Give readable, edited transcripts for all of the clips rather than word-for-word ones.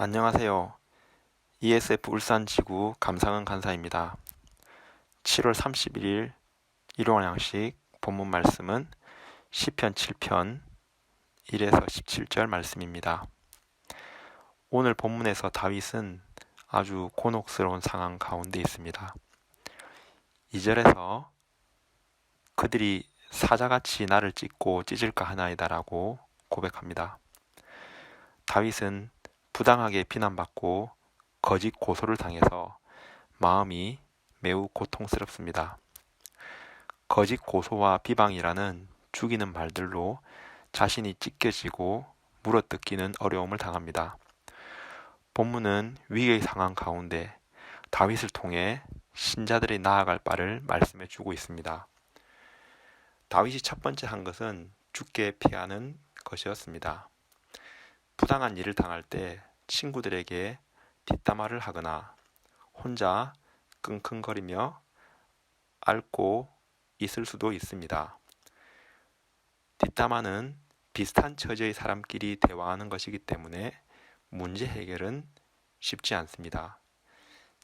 안녕하세요. ESF 울산지구 감상은 간사입니다. 7월 31일 일요일양식 본문 말씀은 시편 7편 1에서 17절 말씀입니다. 오늘 본문에서 다윗은 아주 곤혹스러운 상황 가운데 있습니다. 2절에서 그들이 사자같이 나를 찢고 찢을까 하나이다 라고 고백합니다. 다윗은 부당하게 비난받고 거짓 고소를 당해서 마음이 매우 고통스럽습니다. 거짓 고소와 비방이라는 죽이는 말들로 자신이 찢겨지고 물어뜯기는 어려움을 당합니다. 본문은 위기의 상황 가운데 다윗을 통해 신자들이 나아갈 바를 말씀해 주고 있습니다. 다윗이 첫 번째 한 것은 죽게 피하는 것이었습니다. 부당한 일을 당할 때 친구들에게 뒷담화를 하거나 혼자 끙끙거리며 앓고 있을 수도 있습니다. 뒷담화는 비슷한 처지의 사람끼리 대화하는 것이기 때문에 문제 해결은 쉽지 않습니다.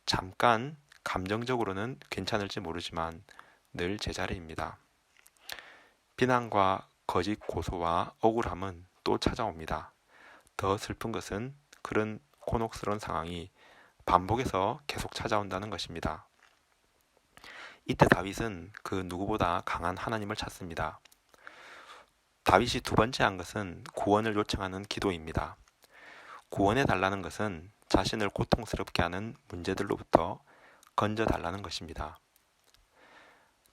잠깐 감정적으로는 괜찮을지 모르지만 늘 제자리입니다. 비난과 거짓 고소와 억울함은 또 찾아옵니다. 더 슬픈 것은 그런 곤혹스러운 상황이 반복해서 계속 찾아온다는 것입니다. 이때 다윗은 그 누구보다 강한 하나님을 찾습니다. 다윗이 두 번째 한 것은 구원을 요청하는 기도입니다. 구원해 달라는 것은 자신을 고통스럽게 하는 문제들로부터 건져 달라는 것입니다.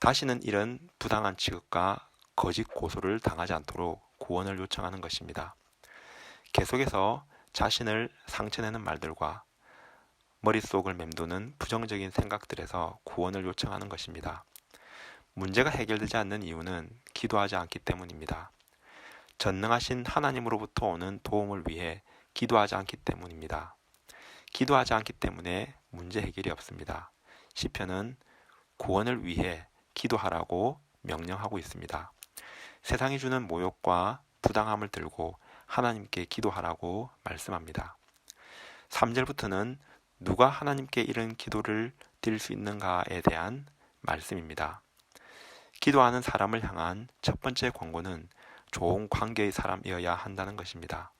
다시는 이런 부당한 취급과 거짓 고소를 당하지 않도록 구원을 요청하는 것입니다. 계속해서 자신을 상처내는 말들과 머릿속을 맴도는 부정적인 생각들에서 구원을 요청하는 것입니다. 문제가 해결되지 않는 이유는 기도하지 않기 때문입니다. 전능하신 하나님으로부터 오는 도움을 위해 기도하지 않기 때문입니다. 기도하지 않기 때문에 문제 해결이 없습니다. 시편은 구원을 위해 기도하라고 명령하고 있습니다. 세상이 주는 모욕과 부당함을 들고 하나님께 기도하라고 말씀합니다. 3절부터는 누가 하나님께 이런 기도를 드릴 수 있는가에 대한 말씀입니다. 기도하는 사람을 향한 첫 번째 권고는 좋은 관계의 사람이어야 한다는 것입니다.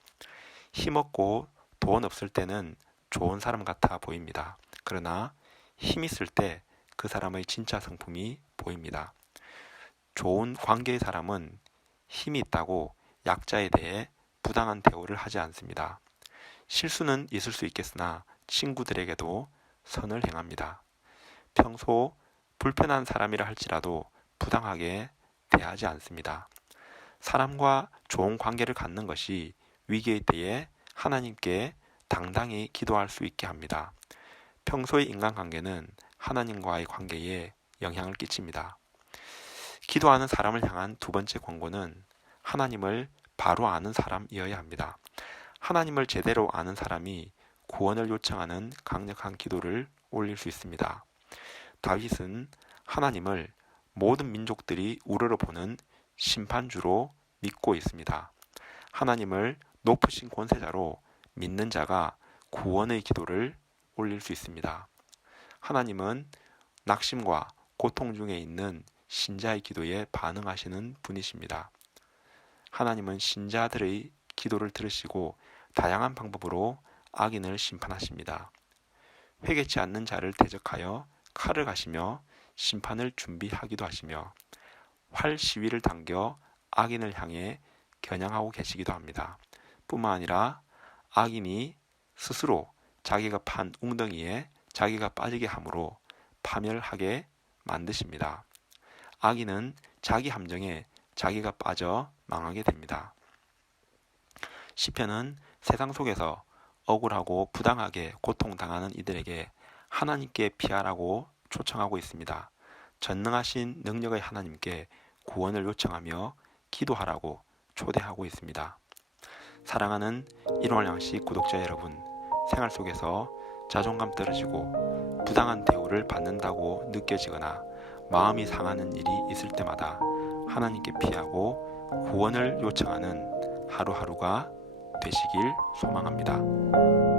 힘없고 돈 없을 때는 좋은 사람 같아 보입니다. 그러나 힘 있을 때 그 사람의 진짜 성품이 보입니다. 좋은 관계의 사람은 힘이 있다고 약자에 대해 부당한 대우를 하지 않습니다. 실수는 있을 수 있겠으나 친구들에게도 선을 행합니다. 평소 불편한 사람이라 할지라도 부당하게 대하지 않습니다. 사람과 좋은 관계를 갖는 것이 위기의 때에 하나님께 당당히 기도할 수 있게 합니다. 평소의 인간관계는 하나님과의 관계에 영향을 끼칩니다. 기도하는 사람을 향한 두 번째 권고는 하나님을 바로 아는 사람이어야 합니다. 하나님을 제대로 아는 사람이 구원을 요청하는 강력한 기도를 올릴 수 있습니다. 다윗은 하나님을 모든 민족들이 우러러보는 심판주로 믿고 있습니다. 하나님을 높으신 권세자로 믿는 자가 구원의 기도를 올릴 수 있습니다. 하나님은 낙심과 고통 중에 있는 신자의 기도에 반응하시는 분이십니다. 하나님은 신자들의 기도를 들으시고 다양한 방법으로 악인을 심판하십니다. 회개치 않는 자를 대적하여 칼을 가시며 심판을 준비하기도 하시며 활 시위를 당겨 악인을 향해 겨냥하고 계시기도 합니다. 뿐만 아니라 악인이 스스로 자기가 판 웅덩이에 자기가 빠지게 함으로 파멸하게 만드십니다. 악인은 자기 함정에 자기가 빠져 망하게 됩니다. 시편은 세상 속에서 억울하고 부당하게 고통당하는 이들에게 하나님께 피하라고 초청하고 있습니다. 전능하신 능력의 하나님께 구원을 요청하며 기도하라고 초대하고 있습니다. 사랑하는 일요일양식 구독자 여러분, 생활 속에서 자존감 떨어지고 부당한 대우를 받는다고 느껴지거나 마음이 상하는 일이 있을 때마다 하나님께 피하고 구원을 요청하는 하루하루가 되시길 소망합니다.